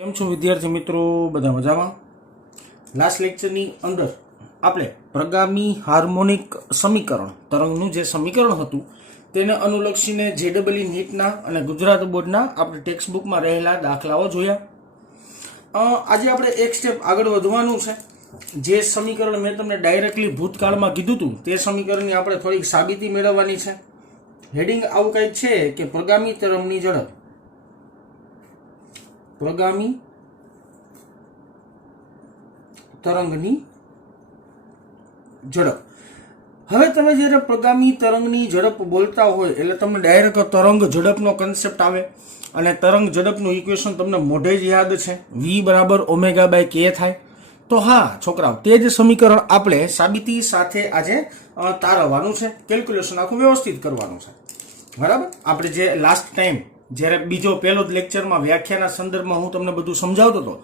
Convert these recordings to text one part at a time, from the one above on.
કેમ છો વિદ્યાર્થી મિત્રો? બધા મજામાં? લાસ્ટ લેક્ચરની અંદર આપણે પ્રગામી હાર્મોનિક સમીકરણ તરંગનું જે સમીકરણ હતું તેને અનુલક્ષીને જેડબલઈ નીટના અને ગુજરાત બોર્ડના આપણે ટેક્સ્ટ બુકમાં રહેલા દાખલાઓ જોયા. આજે આપણે એક સ્ટેપ આગળ વધવાનું છે. જે સમીકરણ મેં તમને ડાયરેક્ટલી ભૂતકાળમાં કીધું હતું તે સમીકરણની આપણે થોડીક સાબિતી મેળવવાની છે. હેડિંગ આવું કંઈક છે કે પ્રગામી તરંગની ઝડપ, પ્રગામી તરંગની ઝડપ. હવે તમે જ્યારે પ્રગામી તરંગની ઝડપ બોલતા હોય એટલે તમને ડાયરેક્ટ તરંગ ઝડપનો કન્સેપ્ટ આવે અને તરંગ ઝડપનું ઇક્વેશન તમને મોઢે જ યાદ છે, v બરાબર ઓમેગા બાય કે થાય. તો હા છોકરાઓ, તે જ સમીકરણ આપણે સાબિતી સાથે આજે તારવવાનું છે, કેલ્ક્યુલેશન આખું વ્યવસ્થિત કરવાનું છે. બરાબર, આપણે જે લાસ્ટ ટાઈમ જ્યારે પહેલો જ લેક્ચરમાં વ્યાખ્યાના સંદર્ભમાં હું તમને બધું સમજાવતો હતો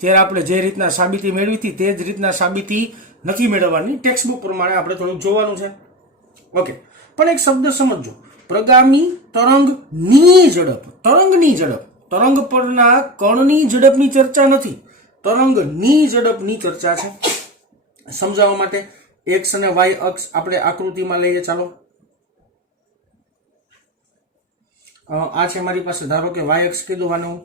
ત્યારે આપણે જે રીતના સાબિતી મેળવી હતી તે જ રીતના સાબિતી નથી મેળવવાની. ટેક્સ્ટ બુક પ્રમાણે આપણે થોડુંક જોવાનું છે. ઓકે, પણ એક શબ્દ સમજો, પ્રગામી તરંગની ઝડપ. તરંગની ઝડપ, તરંગ પરના કણની ઝડપની ચર્ચા નથી, તરંગની ઝડપની ચર્ચા છે. સમજાવવા માટે એક્સ અને વાય અક્ષ આપણે આકૃતિમાં લઈએ. ચાલો, આ છે મારી પાસે, ધારો કે વાય અક્ષ કહી દેવાનું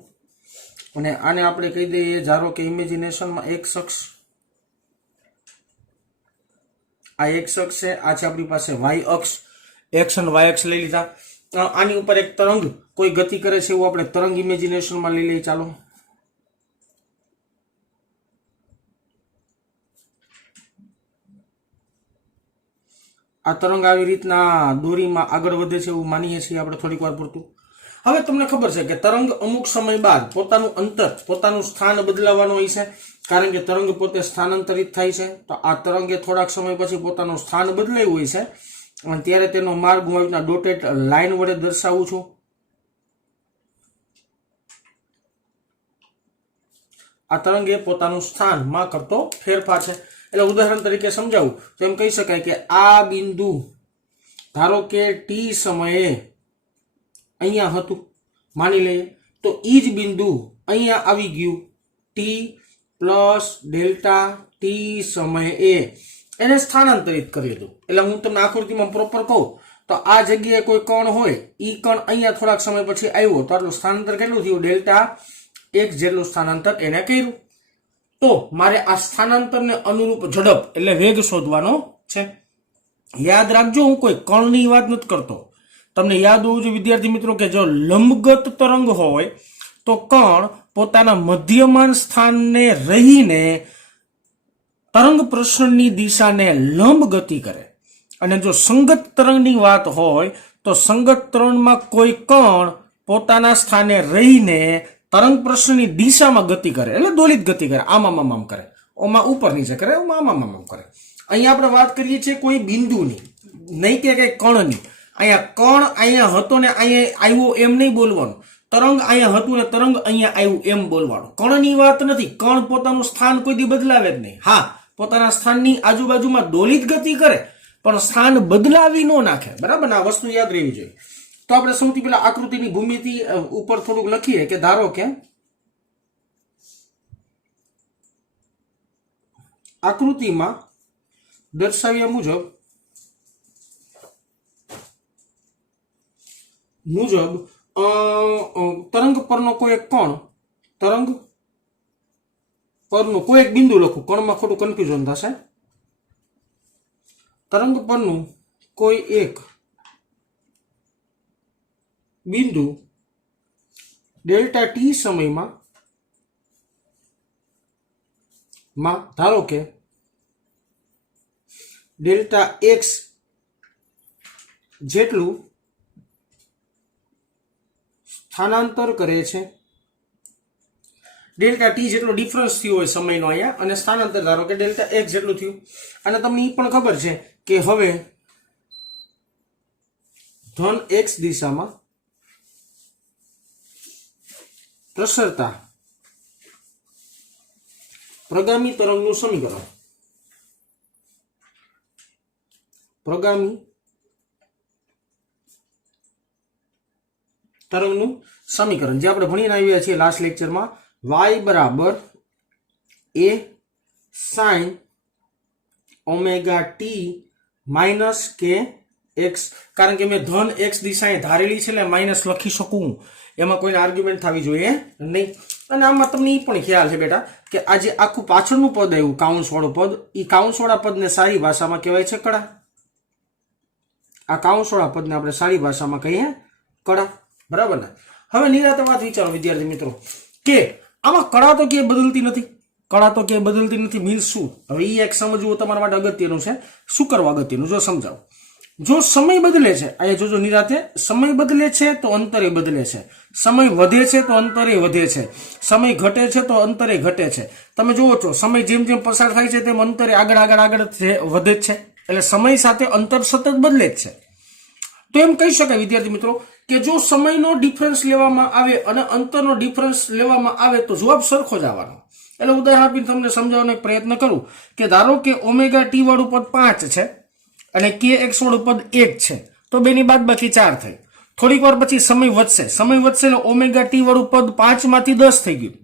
અને આને આપણે કહી દઈએ ધારો કે ઇમેજિનેશનમાં એક્સ અક્ષ. આ એક્સ અક્ષ છે, આ છે આપણી પાસે વાય અક્ષ. એક્સ અને વાય અક્ષ લઈ લીધા. આની ઉપર એક તરંગ કોઈ ગતિ કરે છે એવું આપણે તરંગ ઇમેજિનેશનમાં લઈ લઈએ. ચાલો, આ તરંગ આવી રીતના દોરીમાં આગળ વધે છે એવું માનીએ છીએ આપણે થોડીક વાર પૂરતું. હવે તમને ખબર છે કે તરંગ અમુક સમય બાદ પોતાનું અંતર, પોતાનું સ્થાન બદલાવાનું હોય છે, કારણ કે તરંગ પોતે સ્થાનાંતરિત થાય છે. તો આ તરંગે થોડાક સમય પછી પોતાનું સ્થાન બદલાયું હોય છે અને ત્યારે તેનો માર્ગ હું આવી ડોટેડ લાઈન વડે દર્શાવું છું. આ તરંગે પોતાનું સ્થાનમાં કરતો ફેરફાર છે. એટલે ઉદાહરણ તરીકે સમજાવું તો એમ કહી શકાય કે આ બિંદુ ધારો કે ટી સમયે અહીંયા હતું માની લઈએ, તો એ જ બિંદુ અહીંયા આવી ગયું ટી પ્લસ ડેલ્ટા ટી સમયે, એને સ્થાનાંતરિત કરી દઉં. એટલે હું તમને આકૃતિમાં પ્રોપર કહું તો આ જગ્યાએ કોઈ કણ હોય, એ કણ અહીંયા થોડાક સમય પછી આવ્યો તો આટલું સ્થાનાંતર કેટલું થયું? ડેલ્ટા એક જેટલું સ્થાનાંતર એને કર્યું. તો મારે આ સ્થાનાંતરને અનુરૂપ ઝડપ એટલે વેગ શોધવાનો છે. યાદ રાખજો, હું કોઈ કણની વાત નથી કરતો. તમને યાદ હોવું જોઈએ વિદ્યાર્થી મિત્રો કે જો લંબગત તરંગ હોય તો કણ પોતાના મધ્યમાન સ્થાનને રહીને તરંગ પ્રસરણની દિશાને લંબ ગતિ કરે, અને જો સંગત તરંગની વાત હોય તો સંગત તરંગમાં કોઈ કણ પોતાના સ્થાને રહીને તરંગ પ્રસરણની દિશામાં ગતિ કરે, એટલે દોલિત ગતિ કરે, આમ કરે, ઓમાં ઉપર નીચે કરે, આમ કરે. અહીંયા આપણે વાત કરીએ છીએ કોઈ બિંદુની, નહીં કે કઈ કણની. અહીંયા કણ અહીંયા હતો ને અહીંયા આવ્યો એમ નહીં બોલવાનું, તરંગ અહીંયા હતું ને તરંગ અહીંયા આવ્યું એમ બોલવાનું. કણની વાત નથી. કણ પોતાનું સ્થાન કોઈ દી બદલાવે જ નહીં. હા, પોતાના સ્થાનની આજુબાજુમાં દોલિત ગતિ કરે પણ સ્થાન બદલાવી ન નાખે. બરાબર, આ વસ્તુ યાદ રહેવી જોઈએ. તો આપણે સૌથી પહેલા આકૃતિની ભૂમિતિ ઉપર થોડુંક લખીએ કે ધારો કે આકૃતિમાં દર્શાવ્યા મુજબ તરંગ પરનો કોઈ એક કણ, તરંગ પરનું કોઈ એક બિંદુ લખું, કણમાં ખોટું કન્ફ્યુઝન થશે. તરંગ પરનું કોઈ એક બિંદુ ડેલ્ટા ટી સમયમાં ધારો કે ડેલ્ટા એક્સ જેટલું સ્થાનાંતર કરે છે. ડેલ્ટા ટી જેટલો ડિફરન્સ થયો હોય સમયનો અહીંયા, અને સ્થાનાંતર ધારો કે ડેલ્ટા એક્સ જેટલું થયું. અને તમને એ પણ ખબર છે કે હવે ધન એક્સ દિશામાં પ્રસરતા પ્રગામી તરંગનું સમીકરણ, પ્રગામી તરંગનું સમીકરણ જે આપણે ભણીને આવ્યા છીએ લાસ્ટ લેક્ચરમાં y बराबर a sin omega T minus के एक्स, कारण के मैं धन एक्स दिशाए धारेली छे એટલે માઇનસ લખી શકું, એમાં કોઈ આર્ગ્યુમેન્ટ થવી જોઈએ નહીં. અને આમાં તમને એ પણ ખ્યાલ છે બેટા કે આ જે આખું પાછળનું પદ આવ્યું કાઉન્સ વાળું પદ, એ કાઉન્સ વાળા પદને સારી ભાષામાં કહેવાય છે કડા. આ કાઉન્સ વાળા પદને આપણે સારી ભાષામાં કહીએ કડા, બરાબર ને. હવે નિરાતે વાત વિચારો વિદ્યાર્થી મિત્રો કે આમાં કડા તો ક્યાંય બદલતી નથી, કડા તો ક્યાંય બદલતી નથી મીન્સ શું? હવે એ એક સમજવું તમારા માટે અગત્યનું છે. શું કરવા અગત્યનું જો સમજાવો. જો સમય બદલે છે, અહીંયા જોજો નિરાતે, સમય બદલે છે તો અંતરે બદલે છે, સમય વધે છે તો અંતરે વધે છે, સમય ઘટે છે તો અંતરે ઘટે છે. તમે જુઓ છો સમય જેમ જેમ પસાર થાય છે તેમ અંતરે આગળ આગળ આગળ વધે જ છે, એટલે સમય સાથે અંતર સતત બદલે જ છે. તો એમ કહી શકાય વિદ્યાર્થી મિત્રો કે જો સમયનો ડિફરન્સ લેવામાં આવે અને અંતરનો ડિફરન્સ લેવામાં આવે તો જવાબ સરખો જ આવવાનો. એટલે ઉદાહરણ આપીને તમને સમજાવવાનો પ્રયત્ન કરું કે ધારો કે ઓમેગા ટી વાળું પદ 5 છે અને કે એક્સ વાળું પદ 1 છે, તો બેની બાદબાકી 4 થઈ. થોડીક વાર પછી સમય વધશે એટલે ઓમેગા ટી વાળું પદ 5 માંથી 10 થઈ ગયું,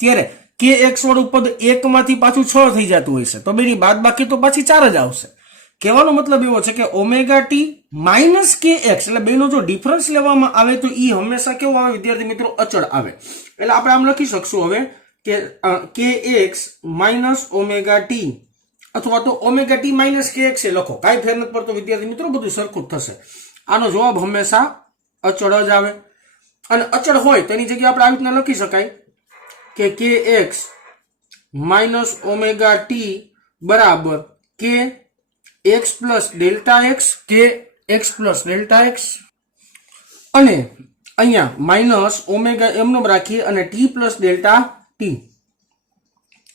ત્યારે કે એક્સ વાળું પદ 1 માંથી પાછું 6 થઈ જતું હોય છે, તો બેની બાદબાકી તો પાછી 4 જ આવશે. કહેવાનો મતલબ એવો છે કે ઓમેગા ટી માઇનસ કે એક્સ, એટલે બેનો જો ડિફરન્સ લેવામાં આવે તો એ હંમેશા કેવો આવે વિદ્યાર્થી મિત્રો? અચળ આવે. એટલે આપણે આમ લખી શકશું હવે કે એક્સ માઇનસ ઓમેગા ટી, અથવા તો ઓમેગા ટી માઇનસ કે એક્સ લખો, કાંઈ ફેર નથી પડતો વિદ્યાર્થી મિત્રો, બધું સરખું જ થશે. આનો જવાબ હંમેશા અચળ જ આવે. અને અચળ હોય તેની જગ્યાએ આપણે આવી રીતના લખી શકાય કે એક્સ માઇનસ ઓમેગા ટી બરાબર કે એક્સ પ્લસ ડેલ્ટા એક્સ, કે એક્સ પ્લસ ડેલ્ટા એક્સ, અને અહીંયા માઇનસ ઓમેગા એમનો રાખીએ અને ટી પ્લસ ડેલ્ટા ટી.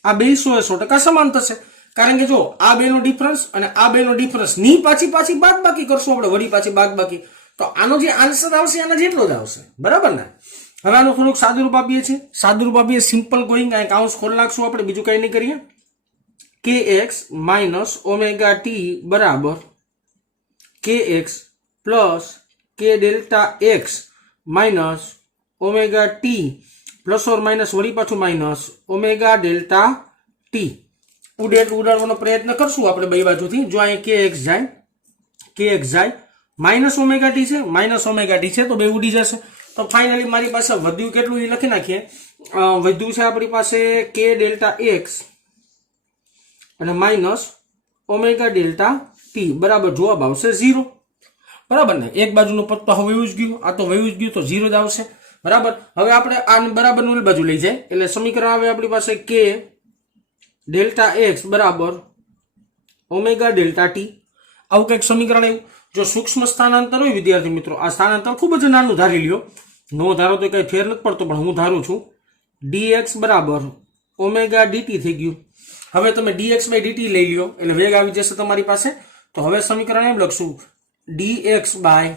આ બે 100% સમાન થશે, કારણ કે જો આ બેનો ડિફરન્સ અને આ બેનો ડિફરન્સ ની પાછી બાદબાકી કરશું આપણે, વળી પાછી બાદબાકી, તો આનો જે આન્સર આવશે આના જેટલો જ આવશે, બરાબર ને. હવે આનું થોડુંક સાદુરૂપ આપીએ છીએ, સાદુરૂપ આપીએ સિમ્પલ ગોઈંગ, આ કાઉન્સ ખોલી નાખશું આપણે, બીજું કઈ નહીં કરીએ. કે એક્સ માઇનસ ઓમેગા ટી બરાબર કે એક્સ પ્લસ કે delta x minus omega T plus or minus વળી પાછું માઇનસ ઓમેગા ડેલ્ટા ટી. ઉડાડવાનો પ્રયત્ન કરશું આપણે બે બાજુથી. જો અહીં કે એક્સ જાય માઇનસ ઓમેગા ટી છે, માઇનસ ઓમેગા ટી છે, તો બે ઉડી જશે. તો ફાઇનલી મારી પાસે વધ્યું કેટલું એ લખી નાખીએ. વધ્યું છે આપણી પાસે કે ડેલ્ટા એક્સ અને માઇનસ ઓમેગા ડેલ્ટા ટી બરાબર જવાબ આવશે 0, બરાબર ને. એક બાજુનું પદ તો હવે વયું જ ગયું, આ તો વયું જ ગયું, તો 0 જ આવશે, બરાબર. હવે આપણે આ બરાબર નું બાજુ લઈ જાય એટલે સમીકરણ આવે આપણી પાસે કે ડેલ્ટા એક્સ બરાબર ઓમેગા ડેલ્ટા ટી. આવું કંઈક સમીકરણ આવ્યું. જો સૂક્ષ્મ સ્થાનાંતર હોય વિદ્યાર્થી મિત્રો, આ સ્થાનાંતર ખૂબ જ નાનું ધારી લ્યો, નો ધારો તો કઈ ફેર નથી પડતો, પણ હું ધારું છું dx બરાબર ઓમેગા ડીટી થઈ ગયું. હવે તમે dx બાય dt લઈ લ્યો એટલે વેગ આવી જશે તમારી પાસે. તો હવે સમીકરણ એમ લખશું dx બાય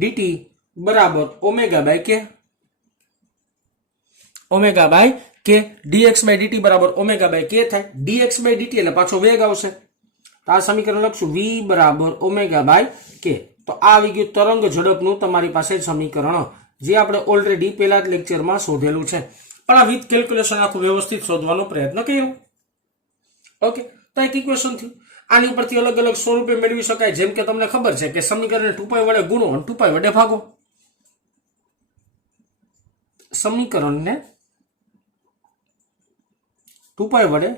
dt બરાબર ઓમેગા બાય કે, ઓમેગા બાય કે dx બાય dt બરાબર ઓમેગા બાય કે થાય. dx બાય dt એટલે પાછો વેગ આવશે, તો આ સમીકરણ લખશું v બરાબર ઓમેગા બાય કે. તો આ આવી ગયું તરંગ ઝડપનું તમારી પાસે સમીકરણ, જે આપણે ઓલરેડી પહેલા જ લેક્ચરમાં શોધેલું છે, પણ આ વિથ કેલ્ક્યુલેશન આખું વ્યવસ્થિત શોધવાનો પ્રયત્ન કર્યો. ઓકે, તો એક ઇક્વેશન થયું. આની ઉપરથી અલગ અલગ સ્વરૂપે મેળવી શકાય, જેમ કે તમને ખબર છે કે સમીકરણને 2π વડે ગુણો અને 2π વડે ભાગો. સમીકરણને 2π વડે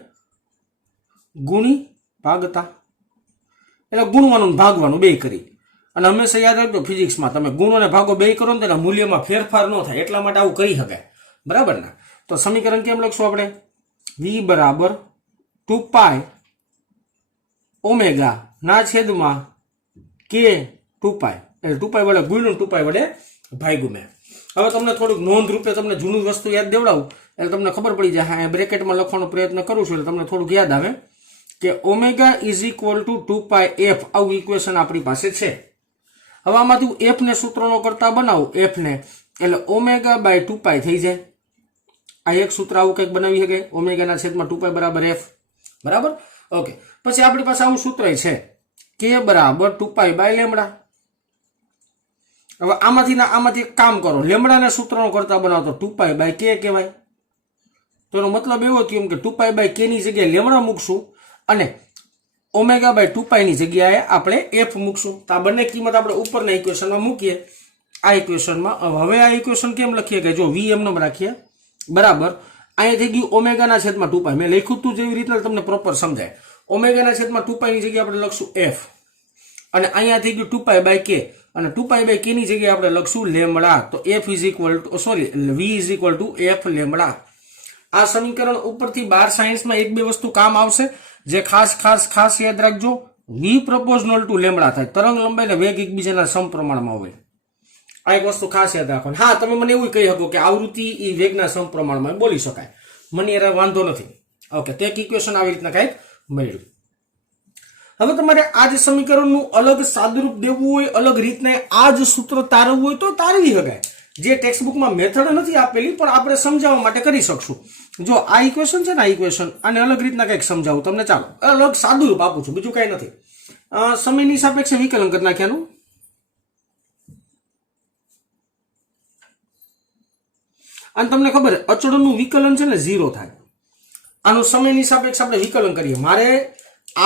ગુણી ભાગતા, એટલે ગુણવાનું ભાગવાનું બે કરી. અને હંમેશા યાદ રાખજો ફિઝિક્સમાં તમે ગુણો અને ભાગો બે કરો ને તેના મૂલ્યમાં ફેરફાર ન થાય, એટલા માટે આવું કરી શકાય, બરાબર ને. તો સમીકરણ કેમ લખશું આપણે? v બરાબર 2π ઓમેગા ના છેદમાં કે 2π, એટલે 2π વડે ગુણ્યું 2π વડે ભાગ્યું મેં. હવે તમને થોડુંક નોંધ રૂપે તમને જૂનું વસ્તુ યાદ દેવડાવું એટલે તમને ખબર પડી જાય. હા, બ્રેકેટમાં લખવાનો પ્રયત્ન કરું છું એટલે તમને થોડુંક યાદ આવે કે omega is equal to 2π f, આવું ઇક્વેશન આપણી પાસે છે. હવે આમાંથી એફ ને સૂત્રનો કરતા બનાવું, એફ ને, એટલે ઓમેગા બાય 2π થઈ જાય. આ એક સૂત્ર આવું કંઈક બનાવી શકે, ઓમેગા ના છેદમાં 2π બરાબર f, બરાબર. ઓકે, પછી આપણી પાસે આવું સૂત્ર છે કે બરાબર 2π બાય લેમડા. હવે આમાંથી એક કામ કરો, લેમડાને સૂત્રનો કરતા બનાવો તો 2π/k કહેવાય. તો એનો મતલબ એવો થયો કે 2π/k ની જગ્યાએ લેમડા મૂકશું અને ω/2π ની જગ્યાએ આપણે f મૂકશું. તો આ બંને કિંમત આપણે ઉપરના ઇક્વેશનમાં મૂકીએ. આ ઇક્વેશનમાં હવે આ ઇક્વેશન કેમ લખીએ કે જો v એમ રાખીએ બરાબર, અહીંયા થઈ ગયું ω/2π. મેં લખ્યું તું જેવી રીતના તમને પ્રોપર સમજાય. ω/2π ની જગ્યાએ આપણે લખશું f અને અહીંયા થઈ ગયું 2π/k અને 2π/k ની જગ્યાએ આપણે લખશું લેમડા. તો f v f લેમડા. આ સમીકરણ ઉપરથી 12 સાયન્સમાં એક બે વસ્તુ કામ આવશે જે ખાસ યાદ રાખજો. v પ્રોપોર્શનલ ટુ લેમડા થાય, તરંગ લંબાઈ અને વેગ એકબીજાના સમપ્રમાણમાં હોય. આ એક વસ્તુ ખાસ યાદ રાખવાની. હા, તમે મને એવું કહી શકો કે આવૃત્તિ એ વેગના સમપ્રમાણમાં બોલી શકાય, મને એ વાંધો નથી. ઓકે, તો એક ઇક્વેશન આવી રીતના કંઈક મળ્યું. હવે તમારે આ જ સમીકરણનું અલગ સાદુરૂપ દેવું હોય, અલગ રીતના આ જ સૂત્ર તારવવું હોય તો તારવી શકાય. જે ટેક્સ્ટબુકમાં મેથડ નથી આપેલી પણ આપણે સમજાવવા માટે કરી શકશું. જો આ ઇક્વેશન છે ને, આ ઇક્વેશન આને અલગ રીતના કંઈક સમજાવું તમને. ચાલો અલગ સાદુરૂપ આપું છું, બીજું કઈ નથી. સમયની સાપેક્ષે વિકલન કરી નાખ્યાનું. અને તમને ખબર અચળનું વિકલન છે ને 0 થાય. આનું સમયની સાપેક્ષે આપણે વિકલન કરીએ. મારે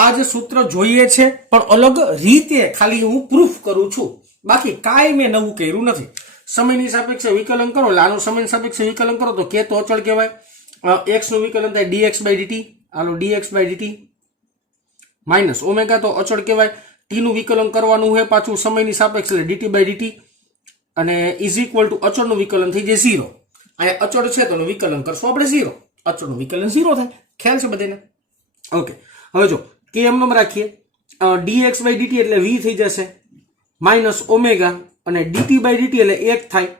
આ જ સૂત્ર જોઈએ છે પણ અલગ રીતે ખાલી હું પ્રૂફ કરું છું, બાકી કાંઈ મેં નવું કર્યું નથી. સમયની સાપેક્ષે વિકલન કરો એટલે આનું સમયની સાપેક્ષે વિકલન કરો તો કે તો અચળ કહેવાય. x નું વિકલન થાય dx/dt. આનો dx/dt માઇનસ ω તો અચળ કહેવાય. t નું વિકલન કરવાનું હોય પાછું સમયની સાપેક્ષે એટલે dt/dt અને ઇઝ ઇક્વલ ટુ અચળનું વિકલન થઈ જાય 0. અહીંયા અચળ છે તો એનું વિકલન કરશું આપણે 0. અચળનું વિકલન 0 થાય. ખ્યાલ છે બધાને? ઓકે, હવે જો કે એમ નામ રાખીએ, dx/dt એટલે v થઈ જશે માઇનસ ω અને dt/dt એટલે 1 થાય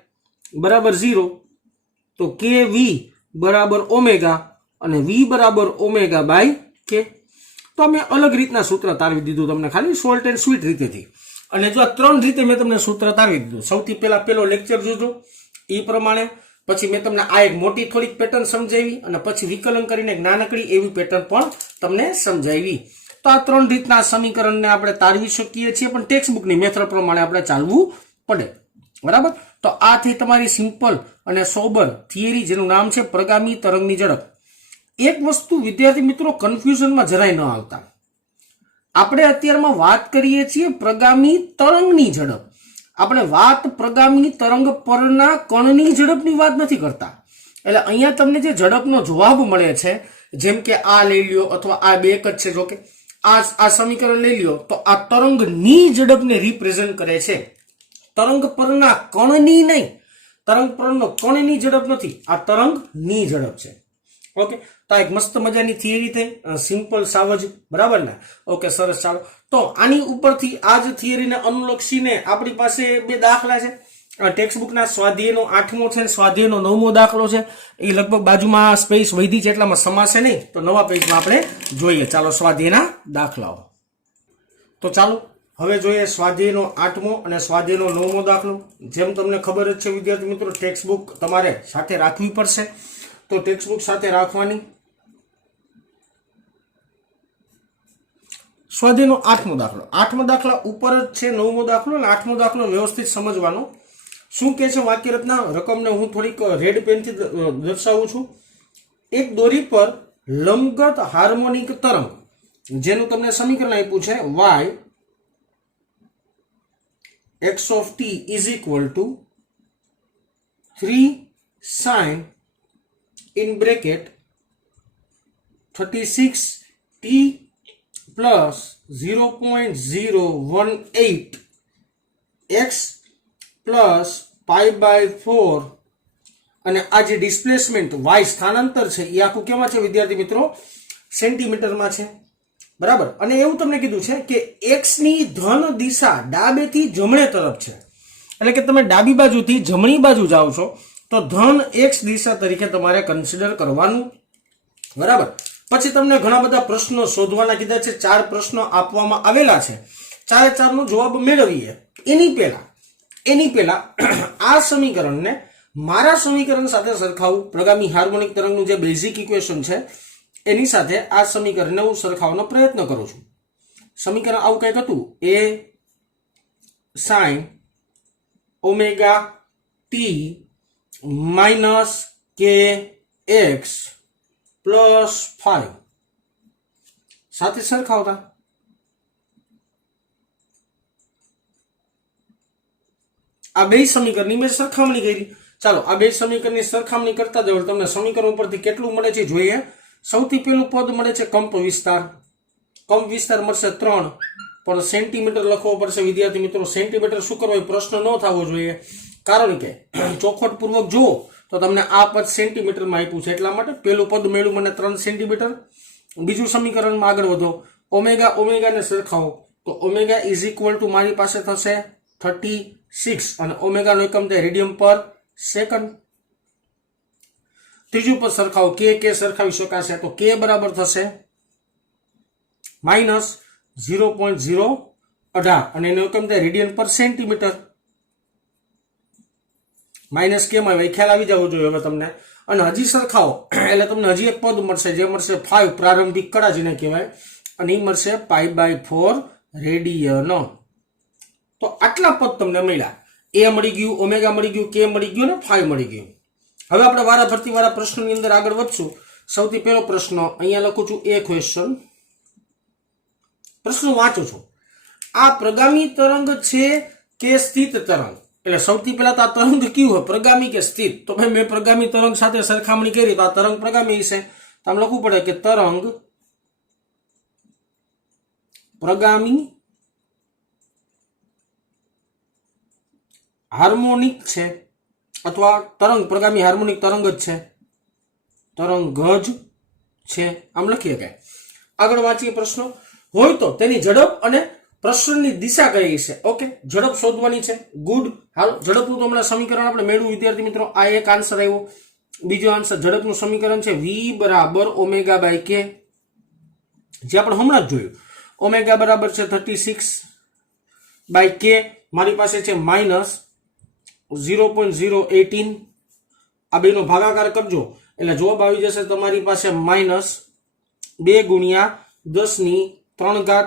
બરાબર 0. તો kv બરાબર ω અને v બરાબર ω/k. તો અમે અલગ રીતના સૂત્ર તારવી દીધું તમને, ખાલી શોર્ટ એન્ડ સ્વીટ રીતેથી. અને જો આ 3 રીતે મેં તમને સૂત્ર તારવી દીધું. સૌથી પહેલા પેલો લેક્ચર જોજો એ પ્રમાણે, પછી મેં તમને આ એક મોટી થોડીક પેટર્ન સમજાવી અને પછી વિકલન કરીને એક નાનકડી એવી પેટર્ન પણ તમને સમજાવી. તો આ 3 રીતના સમીકરણને આપણે તારવી શકીએ છીએ, પણ ટેક્સ્ટબુકની મેથડ પ્રમાણે આપણે ચાલવું પડે. બરાબર? તો આ થઈ તમારી સિમ્પલ અને સોબર થિયરી, જેનું નામ છે પ્રગામી તરંગની ઝડપ. એક વસ્તુ વિદ્યાર્થી મિત્રો કન્ફ્યુઝનમાં જરાય ન આવતા, આપણે અત્યારમાં વાત કરીએ છીએ પ્રગામી તરંગની ઝડપ. આપણે વાત પ્રગામી તરંગ પરના કણની ઝડપની વાત નથી કરતા. એટલે અહીંયા તમને જે ઝડપનો જવાબ મળે છે, જેમ કે આ લઈ લ્યો અથવા આ બે એક જ છે, જો કે આ સમીકરણ લઈ લ્યો તો આ તરંગની ઝડપને રિપ્રેઝન્ટ કરે છે, તરંગ પરના કણની નહીં. તરંગ પરનો કણની ઝડપ નથી, આ તરંગની ઝડપ છે. ઓકે, તો એક મસ્ત મજાની થિયરી થઈ, સિમ્પલ સાવજ. બરાબર ને? ઓકે, સરસ. ચાલો તો આની ઉપરથી આ જ થિયરીને અનુલક્ષીને આપણી પાસે બે દાખલા છે. ટેક્સ્ટબુકના સ્વાધ્યાયનો 8મો છે, સ્વાધ્યાયનો 9મો દાખલો છે. એ લગભગ બાજુમાં સ્પેસ વધી છે એટલામાં સમાશે નહીં, તો નવા પેજમાં આપણે જોઈએ. ચાલો સ્વાધ્યાયના દાખલાઓ. તો ચાલો હવે જોઈએ સ્વાધ્યાયનો 8મો અને સ્વાધ્યાયનો 9મો દાખલો. જેમ તમને ખબર જ છે વિદ્યાર્થી મિત્રો, ટેક્સ્ટબુક તમારે સાથે રાખવી પડશે. તો ટેક્સ્ટબુક સાથે રાખવાની. સ્વાધ્યાયનો 8મો દાખલો. 8મો દાખલા ઉપર જ છે 9મો દાખલો, અને 8મો દાખલો વ્યવસ્થિત સમજવાનો. શું કહે છે વાક્ય રચના? રકમને હું થોડીક રેડ પેનથી દર્શાવું છું. એક દોરી પર લંબગત હાર્મોનિક તરંગ, જેનું તમને સમીકરણ આપ્યું છે y x of t is equal to 3 sin in bracket 36 t plus 0.018 x plus pi/4 અને આ જે ડિસ્પ્લેસમેન્ટ y સ્થાનાંતર છે એ આખું કેમાં છે વિદ્યાર્થી મિત્રો? સેન્ટીમીટરમાં છે. બરાબર? અને એવું તમને કીધું છે કે x ની ધન દિશા ડાબેથી જમણે તરફ છે, એટલે કે તમે ડાબી બાજુથી જમણી બાજુ જાઓ છો તો ધન x દિશા તરીકે તમારે કન્સિડર કરવાનું. બરાબર? પછી તમને ઘણા બધા પ્રશ્નો શોધવાના કીધા છે. 4 પ્રશ્નો આપવામાં આવેલા છે, 4 નો જવાબ મેળવીએ. એની પહેલા આ સમીકરણને મારા સમીકરણ સાથે સરખાવું. પ્રગામી હાર્મોનિક તરંગનું જે બેઝિક ઇક્વેશન છે એની સાથે આ સમીકરણને હું સરખાવવાનો પ્રયત્ન કરું છું. સમીકરણ આવું કંઈક હતું, a sin omega T minus के एक्स प्लस 5 साथे सरखावता आ बे समीकरणनी मैं सरखामणी करी। चलो आ बे समीकरणनी सरखामणी करता जाओ तमने समीकरण परथी केटલું મળે છે જોઈએ। સૌથી પહેલું પદ મળે છે કંપ વિસ્તાર મળશે 3 પણ સેન્ટીમીટર લખવો પડશે વિદ્યાર્થી મિત્રો। સેન્ટીમીટર શું કરવો પ્રશ્ન ન થવો જોઈએ, કારણ કે ચોખવટ પૂર્વક જો તો તમને આ પદ સેન્ટીમીટરમાં આપ્યું છે એટલા માટે પહેલું પદ મળ્યું મને 3 સેન્ટીમીટર। બીજું સમીકરણમાં આગળ વધો, ઓમેગાને સરખાવો તો ઓમેગા ઇઝ ઇક્વલ ટુ મારી પાસે થશે 36 અને ઓમેગાનો એકમ થાય રેડિયન પર સેકન્ડ। ત્રીજું પદ સરખાવો, કે સરખાવી શકાશે તો કે બરાબર થશે માઇનસ 0.018 અને એનો એકમ થાય રેડિયન પર સેન્ટીમીટર। માઇનસ કે માં ખ્યાલ આવી જવો જોઈએ હવે તમને। અને હજી સરખાવો એટલે તમને હજી એક પદ મળશે જે મળશે 5 પ્રારંભિક કળા જેને કહેવાય, અને એ મળશે π/4 રેડિયન। તો આટલા પદ તમને મળ્યા, એ મળી ગયું, ઓમેગા મળી ગયું, કે મળી ગયું ને 5 મળી ગયું। હવે આપણે વારાફરતી વાળા પ્રશ્નોની અંદર આગળ વધશું। સૌથી પહેલો પ્રશ્ન અહીંયા લખું છું એ ક્વેશ્ચન, પ્રશ્ન વાંચું છું। આ પ્રગામી તરંગ છે કે સ્થિત તરંગ? એટલે સૌથી પહેલા તો આ તરંગ કયું હોય, પ્રગામી કે સ્થિત? તો ભાઈ મેં પ્રગામી તરંગ સાથે સરખામણી કરી તો આ તરંગ પ્રગામી છે, તો આમ લખવું પડે કે તરંગ પ્રગામી હાર્મોનિક છે, અથવા તરંગ પ્રગામી હાર્મોનિક તરંગ જ છે, તરંગ જ છે, આમ લખીએ કે। આગળ વાંચીએ પ્રશ્ન। હોય તો તેની ઝડપ અને પ્રસરણની દિશા કઈ છે? ઓકે, ઝડપ શોધવાની છે, ગુડ। હાલો ઝડપનું તો હમણાં સમીકરણ આપણે મેળવ્યું વિદ્યાર્થી મિત્રો, આ એક આન્સર આવ્યો। બીજો આન્સર ઝડપનું સમીકરણ છે v બરાબર ઓમેગા બાય કે, જે આપણે હમણાં જ જોયું। ઓમેગા બરાબર છે 36 બાય કે, મારી પાસે છે માઇનસ 0.018, આ બેનો ભાગાકાર કરજો એટલે જવાબ આવી જશે તમારી પાસે માઇનસ 2 ગુણ્યા 10⁻³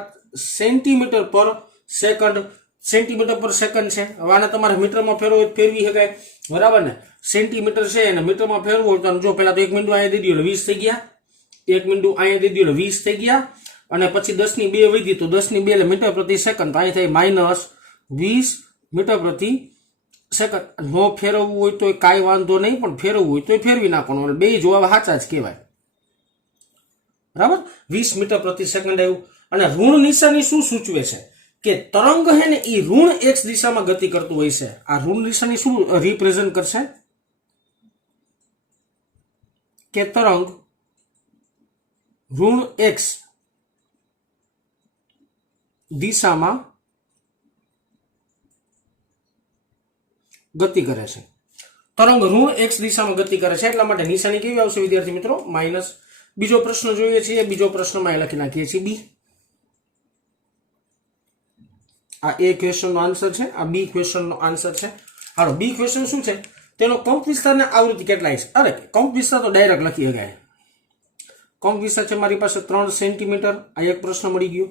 સેન્ટીમીટર પર સેકન્ડ। સેન્ટીમીટર પર સેકન્ડ છે, હવે આને તમારે મીટરમાં ફેરવો ફેરવી શકાય, બરાબર ને? સેન્ટીમીટર છે અને મીટરમાં ફેરવું હોય તો જો પહેલા તો 1 મીંડું અહીંયા દઈ દો એટલે 20 થઈ ગયા, 1 મીંડું અહીંયા દઈ દો એટલે 20 થઈ ગયા, અને પછી 10⁻2 વધી તો 10⁻2 એટલે મીટર પ્રતિ સેકન્ડ, તો અહીં થાય માઇનસ 20 મીટર પ્રતિ સેકન્ડ। નો ફેરવવું હોય તો કાંઈ વાંધો નહીં, પણ ફેરવવું હોય તો ફેરવી નાખવાનું, બે જવાબ સાચા જ કહેવાય, બરાબર? 20 મીટર પ્રતિ સેકન્ડ આવ્યું। અને ઋણ નિશાની શું સૂચવે છે? કે તરંગ હે ને એ ઋણ x દિશામાં ગતિ કરતું હોય છે। આ ઋણ નિશાની શું રિપ્રેઝન્ટ કરશે? કે તરંગ ઋણ x દિશામાં ગતિ કરે છે, તરંગ ઋણ x દિશામાં ગતિ કરે છે, એટલા માટે નિશાની કેવી આવશે વિદ્યાર્થી મિત્રો? માઇનસ। બીજો પ્રશ્ન જોઈએ છીએ, બીજો પ્રશ્નમાં લખી નાખીએ છીએ બી। આ એ ક્વેશ્ચનનો આન્સર છે, આ બી ક્વેશ્ચનનો આન્સર છે। હાલો બી ક્વેશ્ચન શું છે? તેનો કંપ વિસ્તારને આવૃત્તિ કેટલાય છે? અરે કંપ વિસ્તાર તો ડાયરેક્ટ લખી શકાય, કંપ વિસ્તાર છે મારી પાસે 3 સેન્ટીમીટર, આ એક પ્રશ્ન મળી ગયો।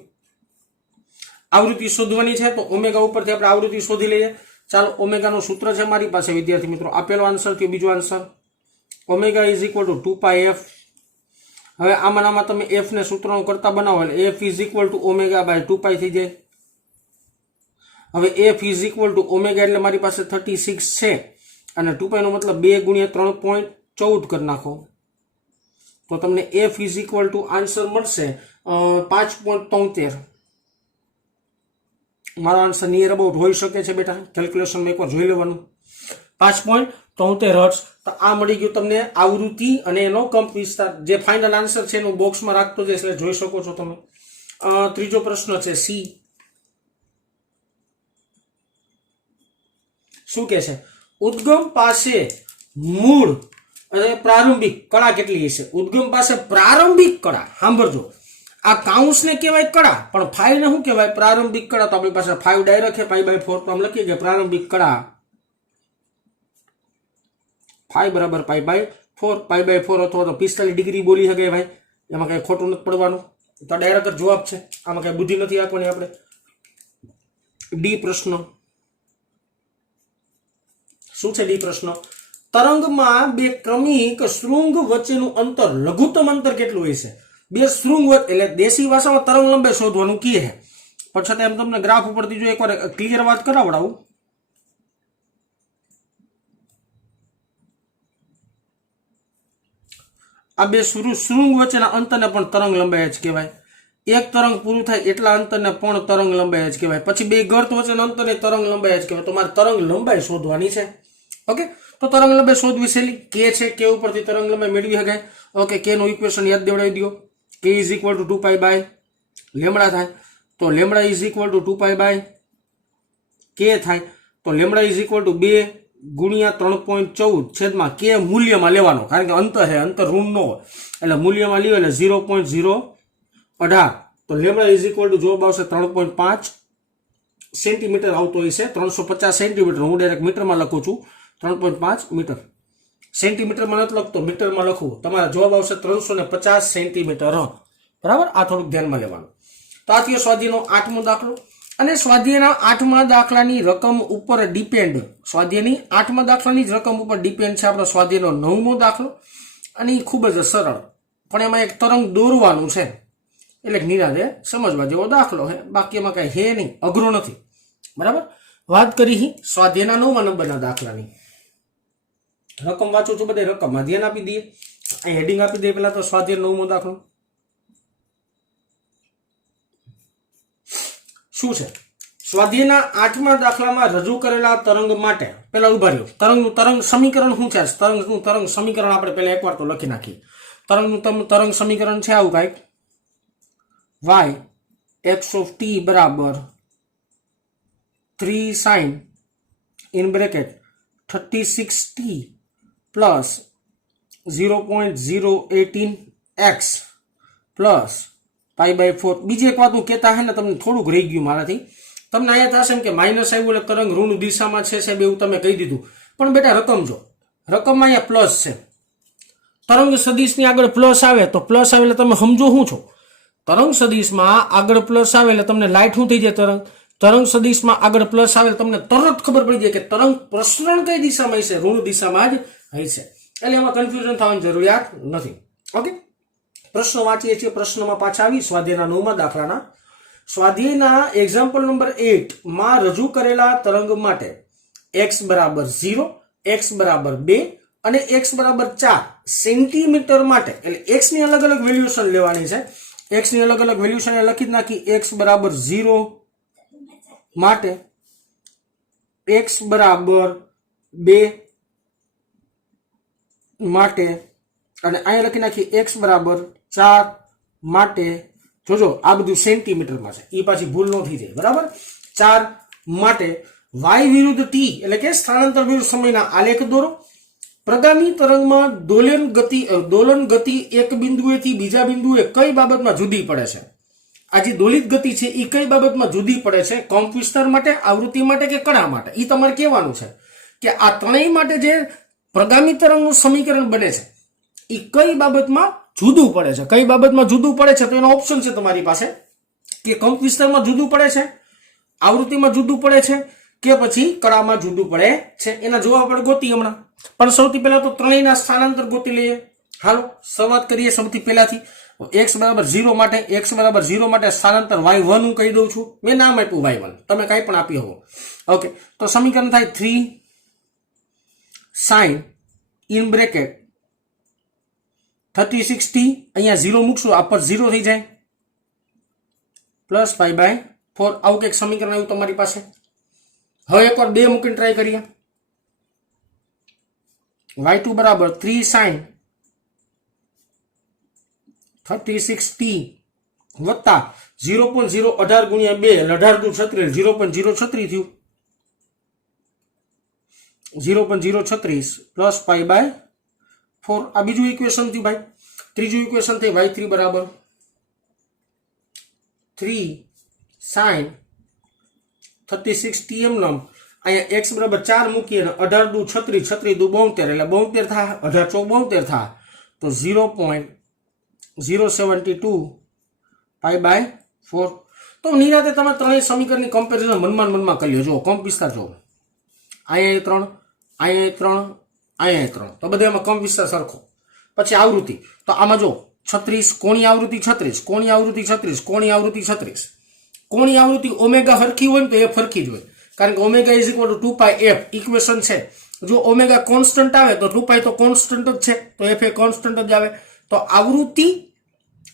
આવૃત્તિ શોધવાની છે તો ઓમેગા ઉપરથી આપણે આવૃત્તિ શોધી લઈએ। ચાલો ઓમેગાનું સૂત્ર છે મારી પાસે વિદ્યાર્થી મિત્રો, આપેલો આન્સર થયો બીજો answer, omega is equal two 2πf। હવે આમાં તમે f ને સૂત્રનો કરતા બનાવો એટલે f is equal to omega by 2π થઈ જાય। હવે f is equal to omega એટલે મારી પાસે 36 છે, અને 2π નો મતલબ 2 ગુણ્યા 3.14 કરી નાખો તો તમને f is equal to answer મળશે 5.73। મારો આન્સર નિયર અબાઉટ હોઈ શકે છે બેટા, કેલ્ક્યુલેશનમાં એકવાર જોઈ લેવાનું। 5.73 હર્ટ્ઝ। તો આ મળી ગયું તમને આવૃત્તિ અને એનો કંપ વિસ્તાર, જે ફાઇનલ આન્સર છે એનું બોક્સમાં રાખતો જઈશ એટલે જોઈ શકો છો તમે। ત્રીજો પ્રશ્ન છે સી, શું કે છે? ઉદ્ગમ પાસે મૂળ અને પ્રારંભિક કળા કેટલી હશે? ઉદ્ગમ પાસે પ્રારંભિક કળા, સાંભળજો, આ કાઉન્સને કહેવાય કળા, પણ 5 ને શું કહેવાય? પ્રારંભિક કળા। તો આપણી પાસે 5 ડાયરેક્ટ છે, π/4, તો આમ લખીએ કે પ્રારંભિક કળા 5 બરાબર π/4, π/4 અથવા તો 45 ડિગ્રી બોલી શકે ભાઈ, એમાં કઈ ખોટું નથી પડવાનું, તો ડાયરેક્ટ જવાબ છે, આમાં કઈ બુદ્ધિ નથી આપવાની આપણે। ડી પ્રશ્ન, શું છે ડી પ્રશ્ન? તરંગમાં બે ક્રમિક શૃંગ વચ્ચેનું અંતર લઘુત્તમ અંતર કેટલું હોય છે? બે શૃંગ એટલે દેશી ભાષામાં તરંગ લંબાઈ શોધવાનું કહે છે. પણ છતાં એમ તમને ગ્રાફ ઉપરથી જો એકવાર ક્લિયર વાત કરાવડાવું. આ બે શૃંગ વચ્ચેના અંતરને પણ તરંગ લંબાઈ જ કહેવાય. એક તરંગ પૂરું થાય એટલા અંતરને પણ તરંગ લંબાઈ જ કહેવાય. પછી બે ગર્ત વચ્ચેના અંતરને તરંગ લંબાઈ જ કહેવાય. તો મારે તરંગ લંબાઈ શોધવાની છે. ઓકે, તો તરંગ લંબાઈ શોધવી સહેલી. કે છે, કે ઉપરથી તરંગ લંબાઈ મેળવી શકાય. ઓકે, કે નું ઇક્વેશન યાદ દેવડાવી દો. K is equal to 2 pi by lambda થાય. તો lambda is equal to 2 pi by K થાય. તો લેમડા ઇઝ ઇક્વલ ટુ 2 ગુણ્યા 3.14 છેદમાં કે મૂલ્યમાં લેવાનો, કારણ કે અંતર છે, અંતર ઋણ ન હોય એટલે મૂલ્યમાં લ્યો એટલે 0.018. તો લેમડા ઇઝ ઇક્વલ ટુ જવાબ આવશે 3.5 સેન્ટીમીટર આવતો હોય છે. 350 સેન્ટીમીટર, હું ડાયરેક્ટ મીટરમાં લખું છું. 3.5 મીટર. સેન્ટીમીટરમાં નથી લખતો, મીટરમાં લખવું. તમારા જવાબ આવશે 350 સેન્ટીમીટર. બરાબર, આ થોડુંક ધ્યાનમાં લેવાનું. તો આ થયો સ્વાધ્યાયનો 8મો દાખલો. અને સ્વાધ્યાયના 8મા દાખલાની રકમ ઉપર ડિપેન્ડ, સ્વાધ્યાયની 8મા દાખલાની જ રકમ ઉપર ડિપેન્ડ છે આપણો સ્વાધ્યાયનો 9મો દાખલો. અને એ ખૂબ જ સરળ, પણ એમાં એક તરંગ દોરવાનું છે એટલે નિરાદે સમજવા જેવો દાખલો છે. બાકી એમાં કઈ હે નહીં, અઘરો નથી. બરાબર, વાત કરી સ્વાધ્યાયના 9મા નંબરના દાખલાની. રકમ વાંચું છું, બધે રકમમાં ધ્યાન આપી દઈએ. અહીં હેડિંગ આપી દઈએ પેલા તો સ્વાધ્યાય 9મો દાખલો શું છે? સ્વાધ્યાયના 8મા દાખલામાં રજૂ કરેલા તરંગ માટે પેલા ઉભા રહ્યો. તરંગ સમીકરણ શું છે? તરંગ સમીકરણ આપણે પેલા એકવાર તો લખી નાખીએ. તરંગ સમીકરણ છે આવું કાંઈક. y x of t બરાબર 3 sin in bracket 36t plus 0.018x plus pi by 4. બીજી એક વાત હું કહેતા હે ને, તમને થોડુંક રહી ગયું મારાથી. તમને અહીંયા થશે એમ કે માઇનસ આવ્યું એટલે તરંગ ઋણ દિશામાં છે સાહેબ, એવું તમે કહી દીધું. પણ બેટા રકમ જો, રકમમાં અહીંયા પ્લસ છે. તરંગ સદિશની આગળ પ્લસ આવે તો પ્લસ આવે એટલે તમે સમજો શું છો? તરંગ સદિશમાં આગળ પ્લસ આવે એટલે તમને લાઇટ શું થઈ જાય? તરંગ સદિશમાં આગળ પ્લસ આવે તમને તરત ખબર પડી જાય કે તરંગ પ્રસરણ કઈ દિશામાં હશે? ઋણ દિશામાં જ હશે. એટલે એમાં કન્ફ્યુઝન થવાની જરૂરિયાત નથી. ઓકે, પ્રશ્ન વાંચીએ છીએ. પ્રશ્નમાં પાછા આવી સ્વાધ્યાયના 9મા દાખલાના. સ્વાધ્યાયના એક્ઝામ્પલ નંબર 8 માં રજૂ કરેલા તરંગ માટે x બરાબર 0, x બરાબર 2 અને x બરાબર 4 સેન્ટીમીટર માટે, એટલે x ની અલગ અલગ વેલ્યુએશન લેવાની છે. x ની અલગ અલગ વેલ્યુએશન લખી જ નાખી. x બરાબર 0 માટે, x બરાબર 2 માટે, અને અહીંયા લખી નાખી x બરાબર 4 માટે. જોજો આ બધું સેન્ટીમીટરમાં છે, એ પાછી ભૂલ ન થઈ જાય. બરાબર, 4 માટે y વિરુદ્ધ t એટલે કે સ્થાનાંતર વિરુદ્ધ સમયના આલેખ દોરો. પ્રગામી તરંગમાં દોલન ગતિ એક બિંદુએથી બીજા બિંદુએ કઈ બાબતમાં જુદી પડે છે? આ જે દોલિત ગતિ છે એ કઈ બાબતમાં જુદી પડે છે? કંપ વિસ્તાર માટે, આવૃત્તિ માટે કે કણા માટે? એ તમારે કહેવાનું છે કે આ ત્રણેય માટે જે પ્રગામી તરંગનું સમીકરણ બને છે એ કઈ બાબતમાં જુદું પડે છે? કઈ બાબતમાં જુદું પડે છે? તો એનો ઓપ્શન છે તમારી પાસે કે કંપ વિસ્તારમાં જુદું પડે છે, આવૃત્તિમાં જુદું પડે છે, કે પછી કળામાં જુદું પડે છે. એના જવાબ આપણે ગોતી હમણાં. પણ સૌથી પહેલા તો ત્રણેયના સ્થાનાંતર ગોતી લઈએ. હાલો શરૂઆત કરીએ સૌથી પહેલાથી. x બરાબર 0 માટે, x બરાબર 0 માટે સ્થાનાંતર y1 હું કહી દઉં છું. મેં નામ આપ્યું y1, તમે કઈ પણ આપી હો. ઓકે, તો સમીકરણ થાય 3 sin in bracket 36t, અહીંયા 0 મૂકશું, આ પર 0 થઈ જાય, પ્લસ પાઈ બાય 4. આવું કંઈક સમીકરણ આવ્યું તમારી પાસે. હવે એકવાર 2 મૂકીને ટ્રાય કરીએ. y2 બરાબર 3 sin 36t વત્તા 0.018 ગુણ્યા 2 એટલે 18 દુ 36, 0.036 થયું. 0.036 પ્લસ પાઈ બાય 4. આ બીજું ઇક્વેશન થયું ભાઈ. ત્રીજું ઇક્વેશન થઈ y3 બરાબર 3 sin 36t એમ નામ. અહીંયા x બરાબર 4 મૂકીએ અને 18 દુ 36, 36 દુ 72 એટલે 72 થાય, 18 ચોક 72 થાય, તો 0.072 પાઈ બાય 4. તો નિરાતે તમે ત્રણેય સમીકરણની કમ્પેરિઝન મનમાં કરી લો. જો કંપ વિસ્તાર જો, અહીંયા 3, અહીંયા 3, અહીંયા 3, તો બધામાં કંપ વિસ્તાર સરખો. પછી આવૃત્તિ, તો આમાં જો 36, કોણી આવૃત્તિ 36, કોણી આવૃત્તિ 36, કોણી આવૃત્તિ 36. કોણી આવૃત્તિ ઓમેગા હરખી હોય ને તો એફ હરખી જ હોય, કારણ કે omega is equal two 2πf equation છે. જો ઓમેગા કોન્સ્ટન્ટ આવે તો 2π તો કોન્સ્ટન્ટ જ છે, તો એફ એ કોન્સ્ટન્ટ જ આવે. તો આવૃત્તિ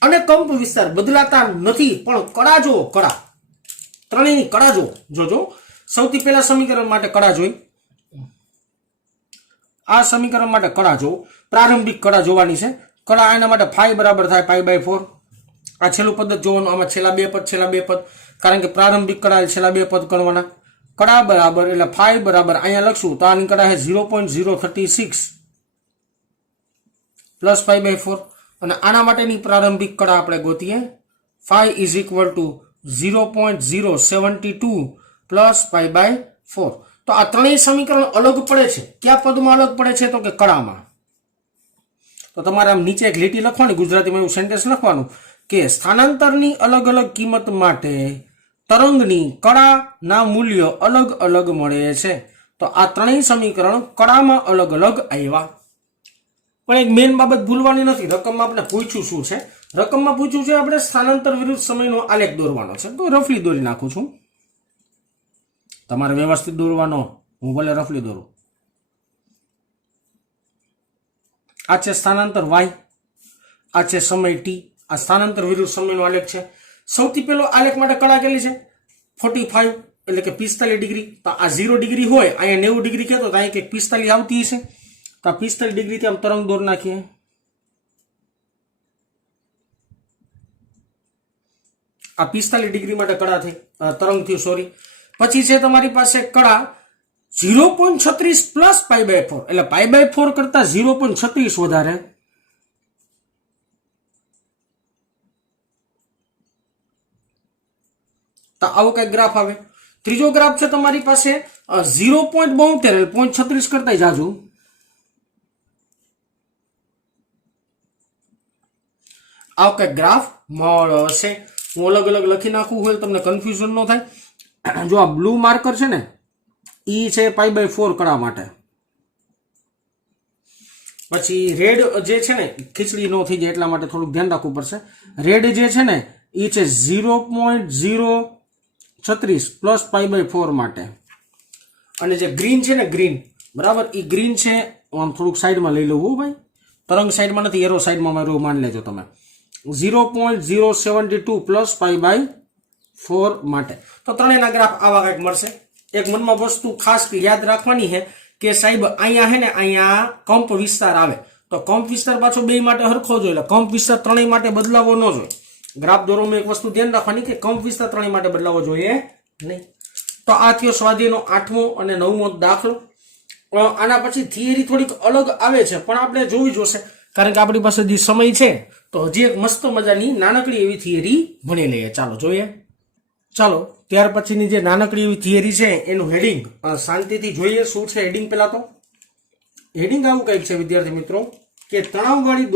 અને કંપ વિસ્તાર બદલાતા નથી, પણ કડા જો, કડા ત્રણેયની કડા જો. જોજો સૌથી પહેલા સમીકરણ માટે કડા જોઈ, આ સમીકરણ માટે કડા જો, પ્રારંભિક કડા જોવાની છે. કડા એના માટે φ બરાબર થાય π/4. આ છેલ્લું પદ જોવાનું, આમાં છેલ્લા બે પદ, કારણ કે પ્રારંભિક કડા છેલ્લા બે પદ ગણવાના. કડા બરાબર એટલે φ બરાબર અહીંયા લખશું તો આની કડા છે 0.036 પ્લસ π/4, અને આના માટેની પ્રારંભિક કડા આપણે ગોતીએ. φ ઇઝ ઇક્વલ ટુ 0.072 પ્લસ π/4. તો આ ત્રણેય સમીકરણ અલગ પડે છે. કયા પદમાં અલગ પડે છે? તો કે કડામાં. તો તમારે આમ નીચે એક લીટી લખવાની, ગુજરાતીમાં એવું સેન્ટેન્સ લખવાનું કે સ્થાનાંતરની અલગ અલગ કિંમત માટે તરંગની કડાના મૂલ્યો અલગ અલગ મળે છે. તો આ ત્રણેય સમીકરણ કડામાં અલગ અલગ આવ્યા. પણ એક મેઇન બાબત ભૂલવાની નથી, રકમમાં આપણે પૂછ્યું શું છે? રકમમાં પૂછ્યું છે આપણે સ્થાનાંતર વિરુદ્ધ સમયનો આલેખ દોરવાનો છે. તો રફલી દોરી નાખું છું, તમારે વ્યવસ્થિત દોરવાનો, હું ભલે રફલી દોરું. આ છે સ્થાનાંતર y, આ છે સમય t, આ સ્થાનાંતર વિરુદ્ધ સમયનો આલેખ છે. સૌથી પહેલો આલેખ માટે કડા કેટલી છે? 45 એટલે કે 45 ડિગ્રી. તો આ 0 ડિગ્રી હોય, અહીંયા 90 ડિગ્રી કહેતો, તો અહીં કંઈક 45 આવતી હશે. તો 45 ડિગ્રીથી આમ તરંગ દોર નાખીએ. આ 45 ડિગ્રી માટે કડા થઈ, તરંગ થયું, સોરી. પછી છે તમારી પાસે કડા 0.36 પ્લસ π/4, એટલે π/4 કરતા 0.36 વધારે. તો આવો કઈ ગ્રાફ આવે. ત્રીજો ગ્રાફ છે તમારી પાસે 0.72 એટલે 0.36 કરતા જાજુ. આવો કઈ ગ્રાફ મળશે. હું અલગ અલગ લખી નાખું હોય તમને કન્ફ્યુઝન ન થાય. જો આ બ્લુ માર્કર છે ને, ઈ છે π/4 કડા માટે. પછી રેડ જે છે ને, ખીચડી ન થઈ જાય એટલા માટે થોડુંક ધ્યાન રાખવું પડશે. રેડ જે છે ને એ છે 0.036 પ્લસ π/4 માટે. અને જે ગ્રીન છે ને, ગ્રીન બરાબર, એ ગ્રીન છે, આમ થોડુંક સાઈડમાં લઈ લઉં ભાઈ, તરંગ સાઈડમાં નથી, એરો સાઈડમાં મારું માની લેજો તમે. 0.072 પ્લસ π/4 માટે. તો ત્રણેયના ગ્રાફ આવા કંઈક મળશે. એક મનમાં વસ્તુ ખાસ યાદ રાખવાની છે કે સાહેબ અહીંયા હે ને, અહીંયા કંપ વિસ્તાર આવે, તો કંપ વિસ્તાર પાછો બે માટે હરખો જોઈએ, એટલે કંપ વિસ્તાર ત્રણેય માટે બદલાવો ન જોઈએ. ગ્રાફ દોરોમાં એક વસ્તુ ધ્યાન રાખવાની કે કંપ વિસ્તાર ત્રણેય માટે બદલાવો જોઈએ નહીં. તો આ થયો સ્વાધ્યાયનો 8મો અને 9મો દાખલો. આના પછી થિયરી થોડીક અલગ આવે છે, પણ આપણે જોવી જોશે, કારણ કે આપણી પાસે જે સમય છે. તો હજી એક મસ્ત મજાની નાનકડી એવી થિયરી ભણી લઈએ. ચાલો જોઈએ. ચાલો ત્યાર પછીની જે નાનકડી એવી થિયરી છે એનું હેડિંગ શાંતિથી જોઈએ. શું છે હેડિંગ? પહેલા તો હેડિંગ આવું કંઈક છે વિદ્યાર્થી મિત્રો કે તણાવવાળી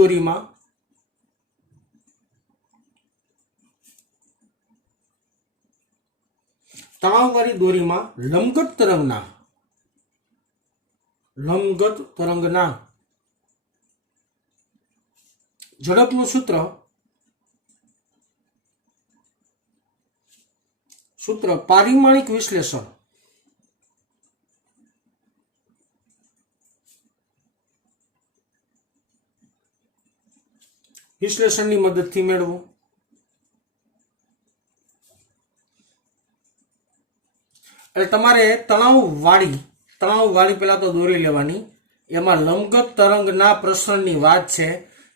દોરીમાં લંબગત તરંગના ઝડપનું સૂત્ર પારિમાણિક વિશ્લેષણની મદદથી મેળવો. એટલે તમારે તણાવવાળી પહેલા તો દોરી લેવાની. એમાં લંબગત તરંગના પ્રસરણની વાત છે,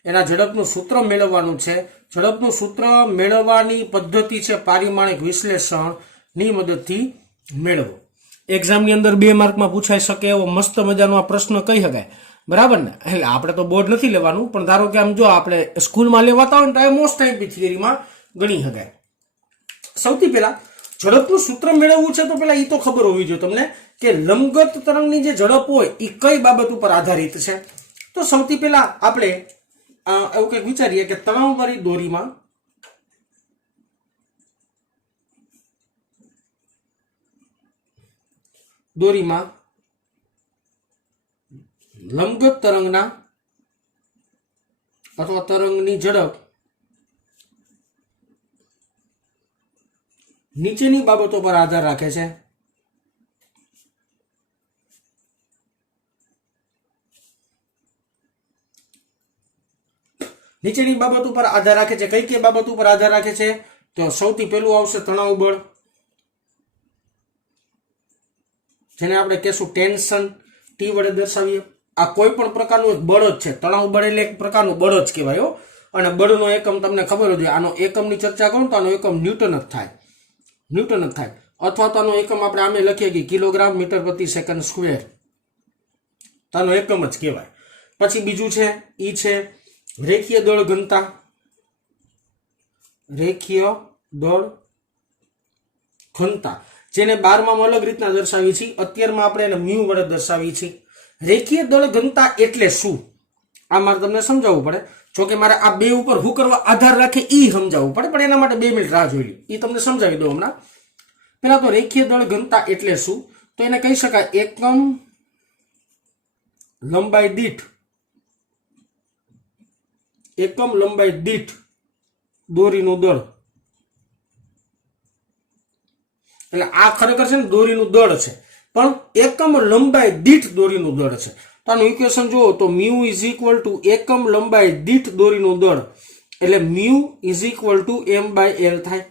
એના ઝડપનું સૂત્ર મેળવવાનું છે. ઝડપનું સૂત્ર મેળવવાની પદ્ધતિ છે પારિમાણિક વિશ્લેષણની મદદથી મેળવો. એક્ઝામની અંદર 2 માર્કમાં પૂછાઈ શકે એવો મસ્ત મજાનો આ પ્રશ્ન કહી શકાય, બરાબર ને? એટલે આપણે તો બોર્ડ નથી લેવાનું, પણ ધારો કે આમ જો આપણે સ્કૂલમાં લેવાતા હોય ને તો મોસ્ટ ટાઈમ થિયરીમાં ગણી શકાય. સૌથી પહેલા ઝડપનું સૂત્ર મેળવવું છે તો પેલા એ તો ખબર હોવી જોઈએ તમને કે લંબગત તરંગની જે ઝડપ હોય એ કઈ બાબત ઉપર આધારિત છે. તો સૌથી પહેલા આપણે એવું કંઈક વિચારીએ કે તણાવવાળી દોરીમાં લંબગત તરંગના અથવા તરંગની ઝડપ નીચેની બાબતો પર આધાર રાખે છે. નીચેની બાબતો પર આધાર રાખે છે. કઈ કઈ બાબતો પર આધાર રાખે છે? તો સૌથી પહેલું આવશે તણાવ બળ, જેને આપણે કહેશું ટેન્શન, ટી વડે દર્શાવીએ. આ કોઈ પણ પ્રકારનું એક બળ જ છે. તણાવ બળ એટલે એક પ્રકારનું બળ જ કહેવાય હો. અને બળનો એકમ તમને ખબર જ હોય. આનો એકમની ચર્ચા કરું તો આનો એકમ ન્યૂટન જ થાય, ન્યૂટન જ થાય. અથવા તો આનો એકમ આપણે આમે લખીએ કે કિલોગ્રામ મીટર પ્રતિ સેકન્ડ સ્ક્વેર, તો આનો એકમ જ કહેવાય. પછી બીજું છે ઈ છે રેખીય દળ ઘનતા. રેખીય દળ ઘનતા જેને 12માં અલગ રીતના દર્શાવી છે, અત્યારમાં આપણે એને મ્યુ વડે દર્શાવી છે. રેખીય દળ ઘનતા એટલે શું? આ મારે તમને સમજાવવું પડે. જો કે મારે આ બે ઉપર હું કરવા આધાર રાખે ઈ સમજાવવું પડે, પણ એના માટે 2 મિનિટ રાહ જોઈ લો. એ તમને સમજાવી દઉં હમણાં. પેલા તો રેખીય દળ ઘનતા એટલે શું? તો એને કહી શકાય એકમ લંબાઈ દીઠ, એકમ લંબાઈ દીઠ દોરીનું દળ. એટલે આ ખરેખર છે ને દોરીનું દળ છે, પણ એકમ લંબાઈ દીઠ દોરીનું દળ છે. તો આનું ઇક્વેશન જુઓ તો મ્યુ ઇઝ ઇક્વલ ટુ એકમ લંબાઈ દીઠ દોરીનું દળ, એટલે mu is equal two m/l થાય.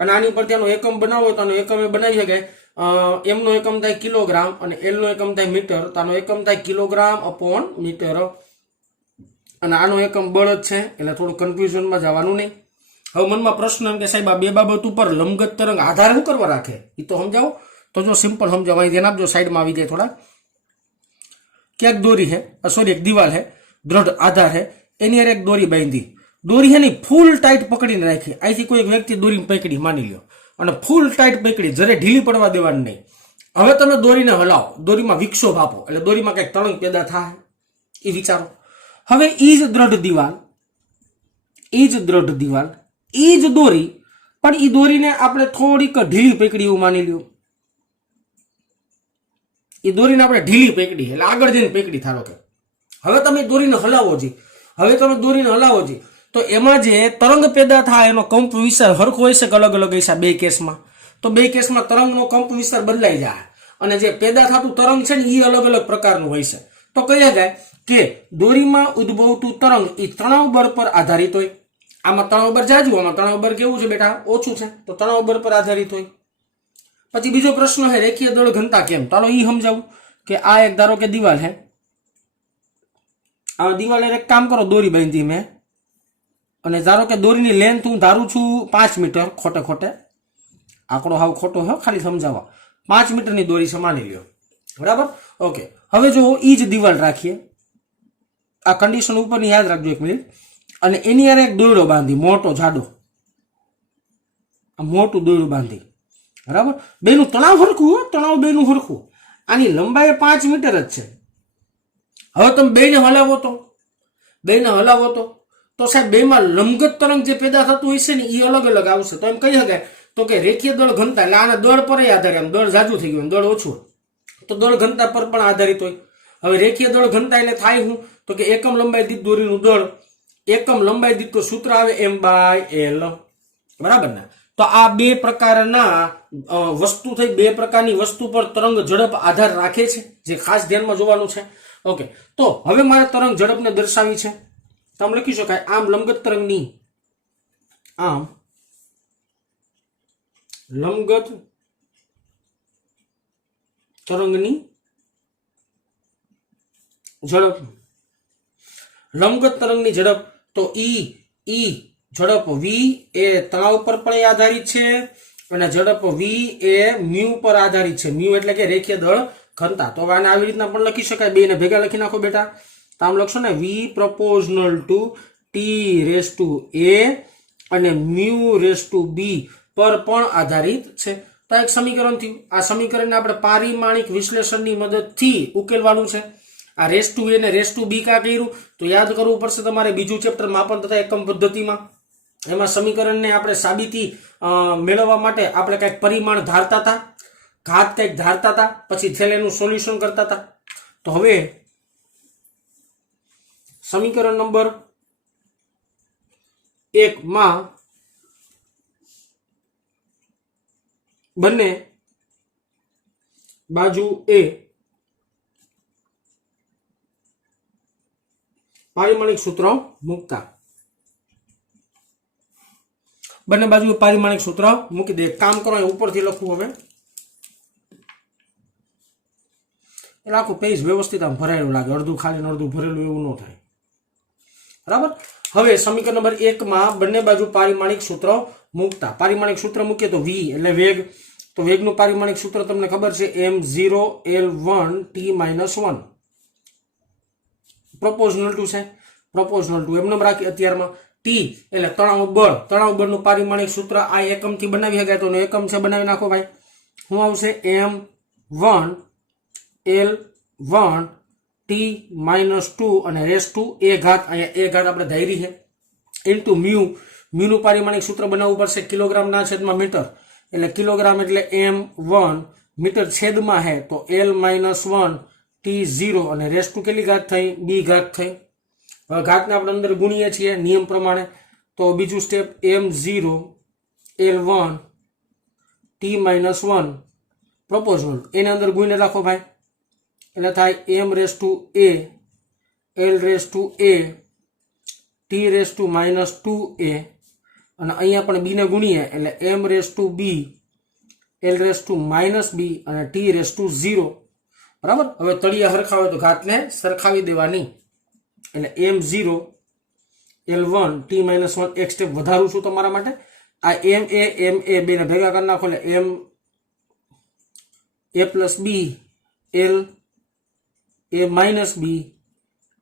અને આની પરથી આનો એકમ બનાવો તો આનો એકમ એ બનાવી શકાય. m નો એકમ થાય કિલોગ્રામ અને l નો એકમ થાય મીટર, તો આનો એકમ થાય કિલોગ્રામ અપોન મીટર. અને આનો એકમ બળ જ છે, એટલે થોડું કન્ફ્યુઝનમાં જવાનું નહીં. હવે મનમાં પ્રશ્ન એમ કે સાહેબ આ બે બાબત ઉપર લંબગત તરંગ આધાર શું કરવા રાખે, એ તો સમજાવો. તો જો સિમ્પલ સમજાવો, અહીં ધ્યાન આપજો, સાઈડમાં આવી જાય થોડા. ક્યાંક દોરી છે, સોરી એક દિવાલ છે, દ્રઢ આધાર છે, એની હારે એક દોરી બાંધી. દોરી છે ને ફૂલ ટાઈટ પકડીને રાખી. અહીંથી કોઈ એક વ્યક્તિ દોરી પકડી માની લ્યો અને ફૂલ ટાઈટ પકડી, જરે ઢીલી પડવા દેવાની નહીં. હવે તમે દોરીને હલાવો, દોરીમાં વિક્ષોભ આપો એટલે દોરીમાં કંઈક તરંગ પેદા થાય, એ વિચારો. હવે ઈ જ દ્રઢ દિવાલ, ઈ જ દ્રઢ દિવાલ, ઈ જ દોરી, પણ ઈ દોરીને આપણે થોડીક ઢીલી પકડી એવું માની લ્યો. એ દોરીને આપણે ઢીલી પકડી એટલે આગળ જઈને પકડી ધારો કે. હવે તમે દોરીને હલાવો જી, હવે તમે દોરીને હલાવો જી, તો એમાં જે તરંગ પેદા થાય એનો કંપ વિસ્તાર હરખો હોય છે કે અલગ અલગ હશે બે કેસમાં? તો બે કેસમાં તરંગનો કંપ વિસ્તાર બદલાઈ જાય અને જે પેદા થતું તરંગ છે ને એ અલગ અલગ પ્રકારનું હોય છે. તો કહી શકાય કે દોરીમાં ઉદ્ભવતું તરંગ એ તણાવ બળ પર આધારિત હોય. આમાં તણાવ બળ જાજુ, આમાં તણાવ બળ કેવું છે બેટા? ઓછું છે, તો તણાવ બળ પર આધારિત હોય. પછી બીજો પ્રશ્ન છે રેખીય દળ ઘનતા કેમ? ચાલો એ સમજાવું કે આ એક ધારો કે દિવાલ છે, આ દિવાલ એક કામ કરો, દોરી બાંધી મેં, અને ધારો કે દોરીની લેન્થ હું ધારું છું 5 મીટર, ખોટે ખોટે આંકડો હાવ ખોટો હો, ખાલી સમજાવવા, 5 મીટરની દોરી છે માની લ્યો, બરાબર? ઓકે, હવે જો ઈ જ દિવાલ રાખીએ, આ કન્ડિશન ઉપરની યાદ રાખજો 1 મિનિટ, અને એની હારે એક દોરડો બાંધી, મોટો જાડો, મોટું દોરડું બાંધી, બરાબર? બેનું તણાવ હરખું હો, તણાવ બેનું હરખું. આની લંબાઈ 5 મીટર જ છે. હવે તમે બેને હલાવો તો, બેને હલાવો તો સાહેબ બેમાં લંબગત તરંગ જે પેદા થતું હોય છે ને એ અલગ અલગ આવશે. તો એમ કહી શકાય તો કે રેખીય દળ ઘનતા એટલે આના દળ પર આધારિત, આમ દળ જાજુ થઈ ગયું, દળ ઓછું, તો દળ ઘનતા પર પણ આધારિત હોય. હવે રેખીય દળ ઘનતા એટલે થાય હું તો કે એકમ લંબાઈ દીઠ દોરીનું દળ, એકમ લંબાઈ દીઠ તો સૂત્ર આવે m/l, બરાબર ને? તો આ બે પ્રકારના વસ્તુ થઈ, બે પ્રકારની વસ્તુ પર તરંગ ઝડપ આધાર રાખે છે, જે ખાસ ધ્યાનમાં જોવાનું છે. ઓકે, તો હવે મારે તરંગ ઝડપને દર્શાવી છે, તો આમ લખી શકાય આમ લંબગત તરંગની, આમ લંબગત તરંગની ઝડપ, લંબગત તરંગની ઝડપ તો ઈ ઝડપ v એ તણાવ પર પણ આધારિત છે અને ઝડપ v એ મ્યુ પર આધારિત છે. મ્યુ એટલે કે રેખીય દળ ઘનતા. તો આને આવી રીતના પણ લખી શકાય, બેને ભેગા લખી નાખો બેટા. તો આમ લખશો ને v proportional to t raised to a અને મ્યુ raised to b પર પણ આધારિત છે. તો એક સમીકરણ થયું. આ સમીકરણને આપણે પારિમાણિક વિશ્લેષણની મદદથી ઉકેલવાનું છે. આ રેસ ટુ એ ને રેસ ટુ બી કા કર્યું તો યાદ કરવું પડશે તમારે બીજું ચેપ્ટર માપન તથા એકમ પદ્ધતિમાં. એમાં સમીકરણને આપણે સાબિતી મેળવવા માટે આપણે કંઈક પરિમાણ ધારતા હતા, ઘાત કંઈક ધારતા હતા, પછી છેલ્લે એનું સોલ્યુશન કરતા હતા. तो हवे समीकरण नंबर 1 में बने बाजू ए पारिमाणिक सूत्र मूकता बने बाजू पारिमाणिक सूत्र मूकी दे। काम करो ऊपर थी लखू हमें आखू पेज व्यवस्थित आम भरायेलू लागे अर्धू खाली अर्धू भरेलू एवं न थाय बराबर। हवे समीकरण नंबर 1 में बने बाजू पारिमाणिक सूत्र मूकता पारिमाणिक सूत्र मूकीए तो v એટલે વેગ तो वेगનું पारिमाणिक सूत्र તમને ખબર છે m0 l1 t - 1 proportional to છે प्रोपोर्शनल टू એમને રાખી અત્યારમાં t એટલે તણાવ બળનું પારિમાણિક સૂત્ર આ એકમથી બનાવી શકાય તો એકમ છે બનાવી નાખો ભાઈ શું આવશે m1 l1 t - 2 અને રેસ ટુ a ઘાત અહીંયા a ઘાત આપણે ધારી છે ઇન્ટુ મ્યુ મ્યુનું પારિમાણિક સૂત્ર બનાવવું પડશે કિલોગ્રામના છેદમાં મીટર એટલે કિલોગ્રામ એટલે m1 મીટર છેદમાં है तो l - 1 t0 અને રેસ ટુ કેટલી ઘાત થઈ b ઘાત થઈ। હવે ઘાતને આપણે અંદર ગુણીએ છીએ નિયમ પ્રમાણે તો બીજું step m0 l1 t - 1 proportional એને અંદર ગુણીને રાખો ભાઈ એટલે થાય m raise to a l raise to a t raise to -2a અને અહીંયા પણ b ને ગુણીએ એટલે m raise to b l raise to -b અને t રેસ ટુ 0 બરાબર। હવે તળિયા સરખા હોય તો ઘાતને સરખાવી દેવાની એટલે m0 l1 t - 1 એક સ્ટેપ વધારું છું તમારા માટે આ ma બેને ભેગા કરી નાખો એટલે m a plus b l a minus b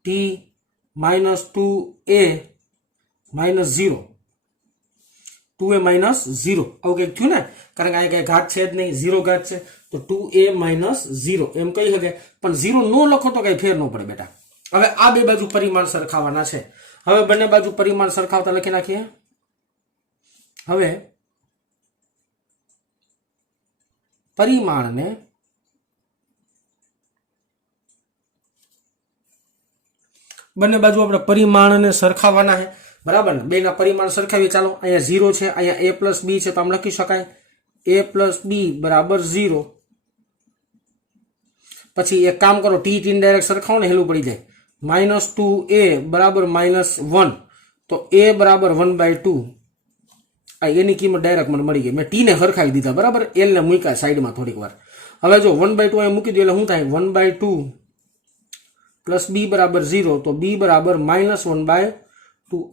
t minus 2a minus 0 2a minus 0 આવું કંઈક થયું ને કારણ કે આ કઈ ઘાત છે જ નહીં 0 ઘાત છે તો 2a minus 0 એમ કહી શકે પણ 0 નો લખો તો કઈ ફેર ન પડે બેટા। હવે આ બે બાજુ પરિમાણ સરખાવવાના છે હવે બંને બાજુ પરિમાણ સરખાવતા લખી નાખીએ। હવે પરિમાણને બંને બાજુ આપણે પરિમાણને સરખાવવાના છે बराबर ने बेना परिमाण सरखावी चालो अहींया 0 छे अहींया a plus b छे तो आम लखी शकाय a plus b बराबर 0 पछी एक काम करो t t डायरेक्ट सरखाओ ने हेलू पड़ी जाए -2a बराबर -1 तो a बराबर 1/2 आ एनी कीमत डायरेक्ट मने मळी गई मैं t ने सरखावी दीधा बराबर l ने मूक्या साइड में थोड़ी वार। हवे जो 1/2 अहीं मूकी दो એટલે શું થાય 1/2 प्लस b बराबर 0 तो b बराबर -1/2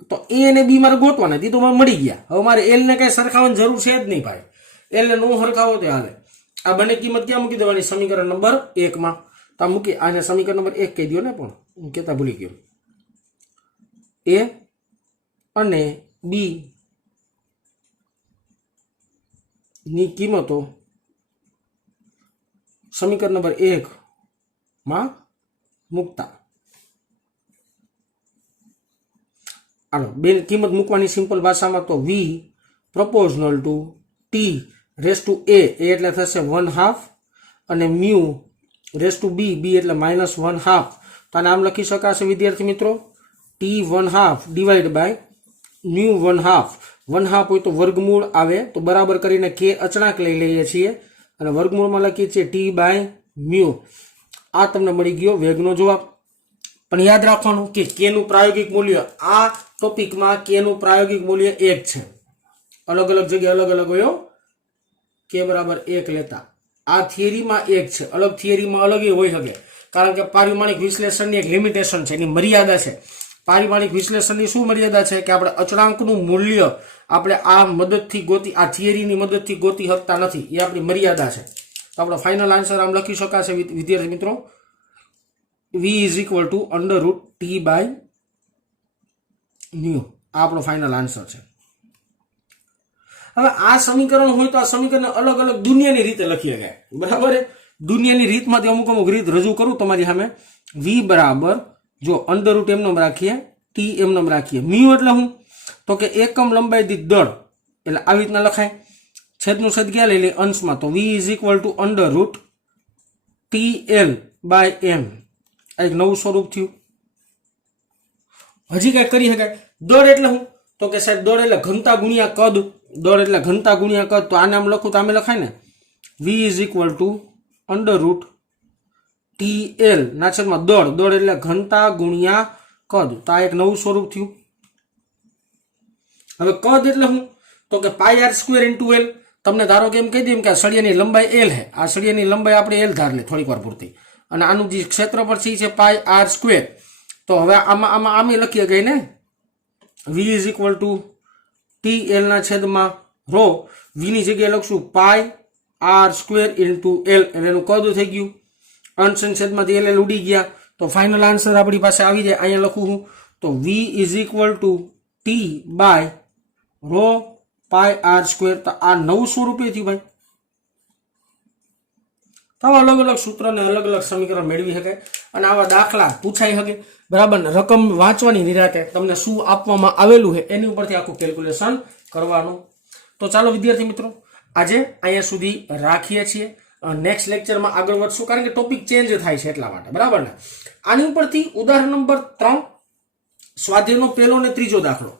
तो ए ने बी मारे गोतवाना थी तो मारे मળી ગયા। હવે મારે l ને કઈ સરખાવવાની જરૂર છે જ નહીં ભાઈ l ને નો સરખાવો તો હાલે આ બંને કિંમત ક્યાં મૂકી દેવાની સમીકરણ નંબર 1 માં તો મૂકી આને સમીકરણ નંબર 1 કહી દયો ને પણ હું કહેતા ભૂલી ગયો a અને b ની કિંમતો સમીકરણ નંબર 1 માં મૂકતા आलो बेन कीमत मूकवानी सिंपल भाषा में तो v proportional to t raise to a एटले थशे 1/2 अने mu raise to b b एटले -1/2 तो आने आम लखी शकाशे विद्यार्थी मित्रों t 1/2 डिवाइड बाय म्यू 1/2 1/2 होय तो वर्गमूल आवे तो बराबर करीने k अचळांक लई लईए छीए अने वर्गमूल में लखीए छीए t बाय म्यू आ तमने मळी गयो वेगनो जवाब। पण याद राखवानुं के k નું प्रायोगिक मूल्य आ टॉपिक में k નું प्रायोगिक मूल्य 1 छे अलग अलग जगह अलग अलग होयो k बराबर 1 लेता आ थियरी में 1 छे अलग थियरी में अलग ही होई सके कारण के पारिमाणिक विश्लेषण ની એક લિમિટેશન છે એની મર્યાદા છે। પારિમાણિક વિશ્લેષણની શું મર્યાદા છે કે આપણે અચળાંકનું મૂલ્ય આપણે આ મદદથી ગોતી આ થિયરીની મદદથી ગોતી શકતા નથી એ આપણી મર્યાદા છે। તો આપણો ફાઇનલ આન્સર આમ લખી શકાશે વિદ્યાર્થી મિત્રો v is equal to √t by mu आपनो फाइनल आंसर है। हवे आ समीकरण होय तो आ समीकरण अलग अलग दुनियानी रीते लखीए गए बराबर है दुनियानी रीत में अमुक अमुक रीत रजू करूं तमारी सामे v बराबर जो √m एम राखीए t एम राखीए म्यू एटले हुं तो के एकम लंबाई दीठ दळ एटले आ रीतना लखाय छेदनुं छेद क्या लई अंश में तो v is equal to √tl by m આ એક નવું સ્વરૂપ થયું. હજી કઈ કરી શકાય? દળ એટલે શું? તો કે સાહેબ દળ એટલે ઘનતા ગુણ્યા કદ. દળ એટલે ઘનતા ગુણ્યા કદ. તો આને આમ લખું તો આમે લખાય ને v is equal two under route TL ના છેદમાં દળ. દળ એટલે ઘનતા ગુણ્યા કદ. તો આ એક નવું સ્વરૂપ થયું. હવે કદ એટલે શું? તો કે પાઈ આર સ્ક્વેર ઇન્ટુ એલ. તમને ધારો કે એમ કહી દઉં કે આ સળિયાની લંબાઈ એલ છે. આ સળિયાની લંબાઈ આપણે એલ ધાર લે થોડીક વાર પૂરતી, અને આનું જે ક્ષેત્રફળ છે પાઈ આર સ્ક્વેર. તો હવે આમાં આમે લખીએ ગઈ ને v is equal two TL ના છેદમાં રો. v ની જગ્યાએ લખશું પાઈ આર સ્ક્વેર ઇન્ટુ એલ, એટલે એનું કદ થઈ ગયું. અંશ છેદમાંથી એલ ઉડી ગયા. તો ફાઇનલ આન્સર આપણી પાસે આવી જાય. અહીંયા લખું હું તો v is equal to T by rho pi R square. તો આ નવું સ્વરૂપે થયું ભાઈ. તો અલગ અલગ સૂત્ર ને અલગ અલગ સમીકરણ મેળવી શકાય અને આવા દાખલા પૂછાઈ શકે. બરાબર ને? રકમ વાંચવાની નિરાતે તમને શું આપવામાં આવેલું છે એની ઉપરથી આખું કેલ્ક્યુલેશન કરવાનું. તો ચાલો વિદ્યાર્થી મિત્રો આજે અહીંયા સુધી રાખીએ છીએ. નેક્સ્ટ લેક્ચરમાં આગળ વધશું, કારણ કે ટોપિક ચેન્જ થાય છે એટલા માટે. બરાબર ને? આની ઉપરથી ઉદાહરણ નંબર 3 સ્વાધ્યાયનો પહેલો ને ત્રીજો દાખલો.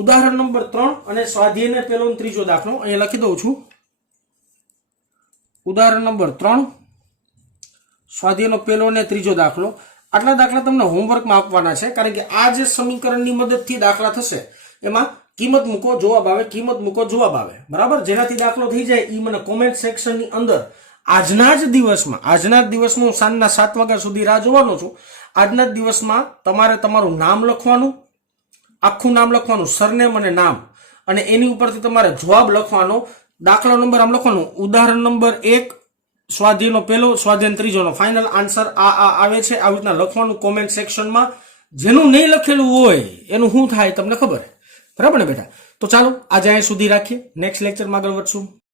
ઉદાહરણ નંબર 3 અને સ્વાધ્યાયનો પહેલો ને ત્રીજો દાખલો અહીંયા લખી દઉં છું. ઉદાહરણ નંબર 3 સ્વાધ્યાયનો પહેલો ને ત્રીજો દાખલો. આટલા દાખલા તમને હોમવર્કમાં આપવાના છે, કારણ કે આ જે સમીકરણની મદદથી દાખલા થશે એમાં કિંમત મૂકો જવાબ આવે, કિંમત મૂકો જવાબ આવે. બરાબર? જેનાથી દાખલો થઈ જાય એ મને કોમેન્ટ સેક્શનની અંદર આજના જ દિવસમાં હું સાંજના 7 વાગ્યા સુધી રાહ જોવાનો છું. આજના જ દિવસમાં તમારે તમારું નામ લખવાનું, આખું નામ લખવાનું, સરનેમ અને નામ, અને એની ઉપરથી તમારે જવાબ લખવાનો. દાખલા નંબર આમ લખવાનું, ઉદાહરણ નંબર 1 સ્વાધ્યાયનો પહેલો, સ્વાધ્યાય ત્રીજોનો ફાઇનલ આન્સર આ આવે છે. આવી રીતના લખવાનું કોમેન્ટ સેક્શનમાં. જેનું નહીં લખેલું હોય એનું શું થાય તમને ખબર. બરાબર ને બેટા? તો ચાલો આજે અહીંયા સુધી રાખીએ. નેક્સ્ટ લેક્ચરમાં આગળ વધશું.